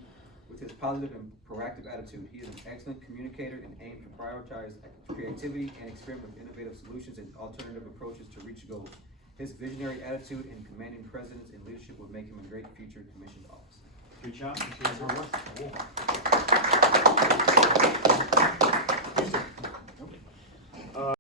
with his positive and proactive attitude. He is an excellent communicator and aims to prioritize creativity and experiment with innovative solutions and alternative approaches to reach goals. His visionary attitude and commanding presence and leadership would make him a great future commissioned officer. Good job. Thank you for your hard work.